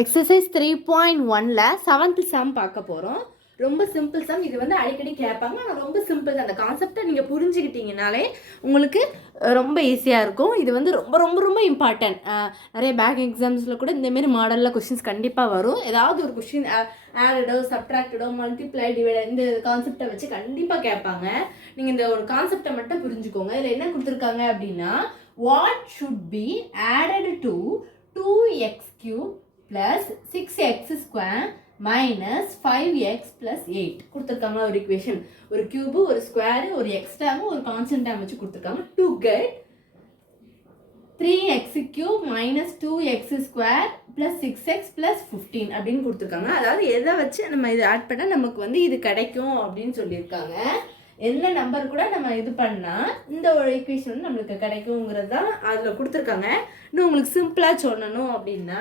Exercise 3.1ல 7th some பார்க்க போகிறோம். ரொம்ப சிம்பிள் சம். இது வந்து அடிக்கடி கேட்பாங்க. ஆனால் ரொம்ப சிம்பிள். அந்த கான்செப்டை நீங்கள் புரிஞ்சுக்கிட்டீங்கனாலே உங்களுக்கு ரொம்ப ஈஸியாக இருக்கும். இது வந்து ரொம்ப ரொம்ப ரொம்ப இம்பார்ட்டன்ட். நிறைய பேங்க் எக்ஸாம்ஸில் கூட இந்தமாரி மாடலில் கொஷின்ஸ் கண்டிப்பாக வரும். ஏதாவது ஒரு கொஷின் ஆடடோ சப்ட்ராக்டடோ மல்டிப்ளை டிவைட் இந்த கான்செப்டை வச்சு கண்டிப்பாக கேட்பாங்க. நீங்கள் இந்த ஒரு கான்செப்டை மட்டும் புரிஞ்சுக்கோங்க. இதில் என்ன கொடுத்துருக்காங்க அப்படின்னா, what should be added to 2x³ plus 6x square minus 5x plus 8 கொடுத்துருக்காங்க. ஒரு equation, ஒரு கியூபு, ஒரு ஸ்கொயரு, ஒரு எக்ஸ் டேர்மு, ஒரு கான்ஸ்டன்ட் டேர்ம் வச்சு கொடுத்துருக்காங்க. to get 3x³ minus 2x square plus 6x plus 15 அப்படின்னு கொடுத்துருக்காங்க. அதாவது எதை வச்சு நம்ம இது ஆட் பண்ணால் நமக்கு வந்து இது கிடைக்கும் அப்படின்னு சொல்லியிருக்காங்க. எந்த நம்பர் கூட நம்ம இது பண்ணால் இந்த ஒரு ஈக்குவேஷன் வந்து நம்மளுக்கு கிடைக்குங்கிறது தான் அதில் கொடுத்துருக்காங்க. இன்னும் உங்களுக்கு சிம்பிளாக சொல்லணும் அப்படின்னா,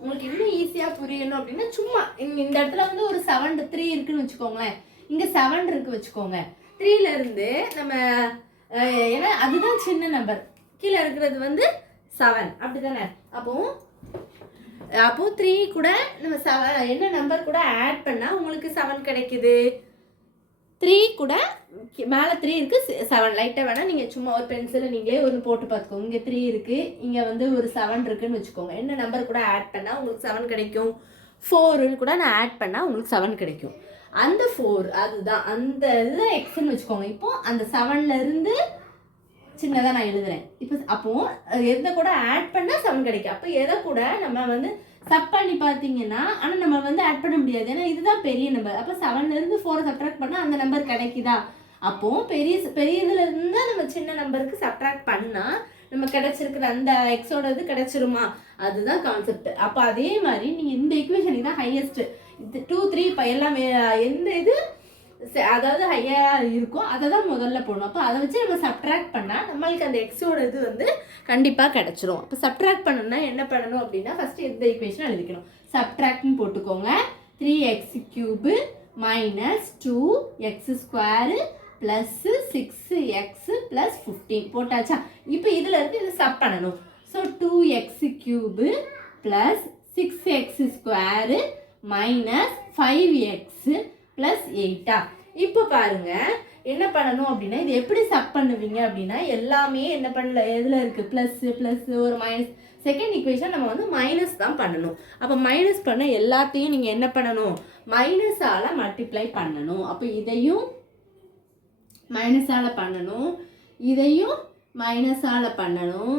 உங்களுக்கு இன்னும் ஈஸியாக புரியணும் அப்படின்னா, சும்மா இந்த இடத்துல வந்து ஒரு 7 இருக்குன்னு வச்சுக்கோங்களேன். இங்கே 7 இருக்கு வச்சுக்கோங்க. 3லேருந்து நம்ம ஏன்னா அதுதான் சின்ன நம்பர், கீழே இருக்கிறது வந்து 7 அப்படி தானே. அப்போ 3 கூட நம்ம 7 என்ன நம்பர் கூட ஆட் பண்ணால் உங்களுக்கு 7 கிடைக்குது. 3 கூட மேலே 3 இருக்குது, 7 லைட்டாக வேணால் நீங்கள் சும்மா ஒரு பென்சிலை நீங்களே ஒன்று போட்டு பார்த்துக்கோங்க. இங்கே 3 இருக்குது, இங்கே வந்து ஒரு 7 இருக்குதுன்னு வச்சுக்கோங்க. என்ன நம்பர் கூட ஆட் பண்ணால் உங்களுக்கு 7 கிடைக்கும்? 4ன்னு கூட நான் ஆட் பண்ணால் உங்களுக்கு 7 கிடைக்கும். அந்த 4 அதுதான் அந்த இதில் எக்ஸ்ன்னு வச்சுக்கோங்க. இப்போது அந்த 7லேருந்து சின்னதாக நான் எழுதுறேன். இப்போ அப்போது எதை கூட ஆட் பண்ணால் 7 கிடைக்கும். அப்போ எதை கூட நம்ம வந்து சப் பண்ணி பார்த்தீங்கன்னா, ஆனால் நம்ம வந்து ஆட் பண்ண முடியாது, ஏன்னா இதுதான் பெரிய நம்பர். அப்போ 7லேருந்து 4 சப்ட்ராக்ட் பண்ணால் அந்த நம்பர் கிடைக்குதா? அப்போது பெரிய இதுலேருந்து நம்ம சின்ன நம்பருக்கு சப்ட்ராக்ட் பண்ணால் நம்ம கிடச்சிருக்கிற அந்த எக்ஸோட இது கிடச்சிருமா? அதுதான் கான்செப்ட். அப்போ அதே மாதிரி நீங்கள் இந்த ஈக்குவேஷன் தான் ஹையஸ்ட்டு. இது 2 3 இப்போ எல்லாமே எந்த இது அதாவது ஹையாக இருக்கும் அதை தான் முதல்ல போடணும். அப்போ அதை வச்சு நம்ம சப்ட்ராக்ட் பண்ணால் நம்மளுக்கு அந்த எக்ஸோட இது வந்து கண்டிப்பாக கிடச்சிரும். அப்போ சப்ட்ராக்ட் பண்ணணும்னா என்ன பண்ணணும் அப்படின்னா, ஃபஸ்ட்டு இந்த ஈக்குவேஷன் எழுதிக்கணும். சப்ட்ராக்ட்னு போட்டுக்கோங்க. 3x³ minus 2x square plus 6x plus 15 போட்டாச்சா? இப்போ இதில் இருந்து இதை சப் பண்ணணும். So 2x³ plus 6x square minus 5x plus 8. இப்போ பாருங்க என்ன பண்ணணும் அப்படின்னா, இது எப்படி சப் பண்ணுவீங்க அப்படின்னா, எல்லாமே என்ன பண்ணல எதில் இருக்குது? ப்ளஸ் ஒரு மைனஸ். செகண்ட் ஈக்குவேஷன் நம்ம வந்து மைனஸ் தான் பண்ணணும். அப்போ மைனஸ் பண்ண எல்லாத்தையும் நீங்கள் என்ன பண்ணணும்? மைனஸால் மல்டிப்ளை பண்ணணும். அப்போ இதையும் மைனஸால் பண்ணணும், இதையும் மைனஸால் பண்ணணும்,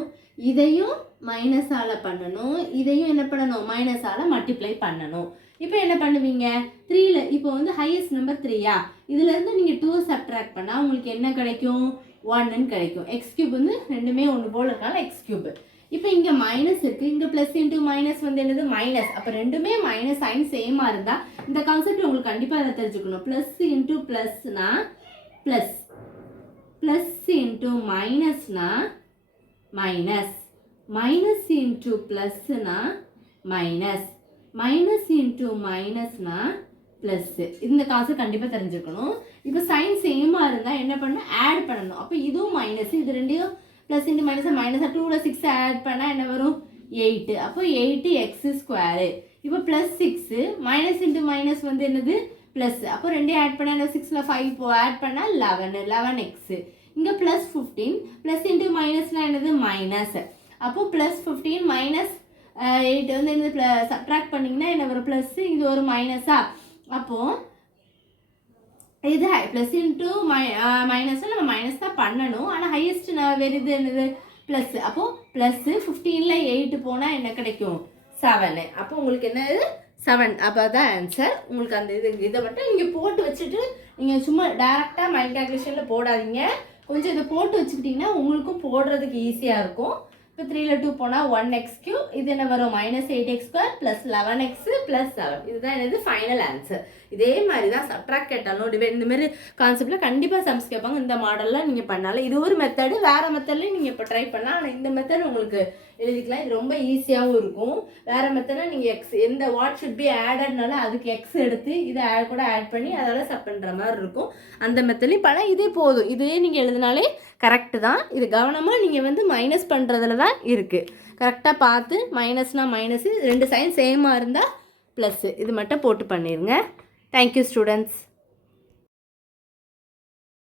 இதையும் மைனஸால் பண்ணணும், இதையும் என்ன பண்ணணும்? மைனஸால் மல்டிப்ளை பண்ணணும். இப்போ என்ன பண்ணுவீங்க? 3ல் இப்போ வந்து ஹையஸ்ட் நம்பர் 3யா? இதுலேருந்து நீங்கள் 2 சப்ட்ராக்ட் பண்ணால் உங்களுக்கு என்ன கிடைக்கும்? 1ன்னு கிடைக்கும். x³ வந்து ரெண்டுமே ஒன்று போல் இருக்கனால x³. இப்போ இங்கே மைனஸ் இருக்குது, இங்கே ப்ளஸ் இன்ட்டு மைனஸ் வந்து என்னது? மைனஸ். அப்போ ரெண்டுமே மைனஸ் சைன் சேமாக இருந்தால் இந்த கான்செப்ட் உங்களுக்கு கண்டிப்பாக அதை தெரிஞ்சுக்கணும். ப்ளஸ் இன்ட்டு ப்ளஸ்னா ப்ளஸ், ப்ளஸ் இன்ட்டு மைனஸ்னா மைனஸ், மைனஸ் இன்ட்டு ப்ளஸ்னா மைனஸ், மைனஸ் இன்ட்டு மைனஸ்னா ப்ளஸ்ஸு. இந்த காசு கண்டிப்பாக தெரிஞ்சுக்கணும். இப்போ சைன் சேமாக இருந்தால் என்ன பண்ணணும்? ஆட் பண்ணணும். அப்போ இதுவும் மைனஸ், இது ரெண்டையும் ப்ளஸ் இன்ட்டு மைனஸாக மைனஸாக 2ல் 6 ஆட் பண்ணால் என்ன வரும்? 8. அப்போ 8x ஸ்கொயரு. இப்போ ப்ளஸ் 6 மைனஸ் இன்ட்டு மைனஸ் வந்து என்னது? ப்ளஸ். அப்போ ரெண்டையும் ஆட் பண்ணால் என்ன? 6ல் 5 ஆட் பண்ணால் 11x. இங்கே ப்ளஸ் 15 ப்ளஸ் இன்ட்டு மைனஸ்னால் என்னது? மைனஸ். அப்போ ப்ளஸ் 15 மைனஸ் 8 வந்து இந்த சப்ட்ராக்ட் பண்ணிங்கன்னா என்ன வரும்? ப்ளஸ்ஸு, இது ஒரு மைனஸா? அப்போது இது ப்ளஸ் இன்ட்டு மைனஸும் நம்ம மைனஸ் தான் பண்ணணும், ஆனால் ஹையஸ்ட் வேறு இது என்னது? ப்ளஸ். அப்போது ப்ளஸ்ஸு 15ல் 8 போனால் என்ன கிடைக்கும்? 7. அப்போ உங்களுக்கு என்னது? 7. அப்போ தான் ஆன்சர். உங்களுக்கு அந்த இதை மட்டும் நீங்கள் போட்டு வச்சுட்டு நீங்கள் சும்மா டேரெக்டாக மைண்ட் கால்குலேஷனில் போடாதீங்க. கொஞ்சம் இதை போட்டு வச்சுக்கிட்டிங்கன்னா உங்களுக்கும் போடுறதுக்கு ஈஸியாக இருக்கும். இப்போ 3ல் 2 போனால் 1x³, இது என்ன வரும்? Minus 8x² plus 11x plus 7. இதுதான் என்னது? Final answer. இதே மாதிரி தான் சப்ட்ராக்ட் கேட்டாலும் டிவைட் இந்தமாரி கான்செப்டில் கண்டிப்பாக சம்ஸ் கேட்பாங்க. இந்த மாடலில் நீங்கள் பண்ணாலும் இது ஒரு மெத்தடு, வேறு மெத்தட்லேயும் நீங்கள் இப்போ ட்ரை பண்ணலாம். ஆனால் இந்த மெத்தட் உங்களுக்கு எழுதிக்கலாம். இது ரொம்ப ஈஸியாகவும் இருக்கும். வேறு மெத்தடாக நீங்கள் எக்ஸ் எந்த வாட் ஷுட் பி ஆடட்னால அதுக்கு எக்ஸ் எடுத்து இதை கூட ஆட் பண்ணி அதோட சப் பண்ணுற மாதிரி இருக்கும். அந்த மெத்தட்லேயும் பண்ணால் இதே போதும். இதே நீங்கள் எழுதினாலே கரெக்டு தான். இது கவனமாக நீங்கள் வந்து மைனஸ் பண்ணுறதுல தான் இருக்குது. கரெக்டாக பார்த்து மைனஸ்னால் மைனஸு 2 சைன் சேமாக இருந்தால் ப்ளஸ்ஸு இது மட்டும் போட்டு பண்ணிடுங்க. Thank you students.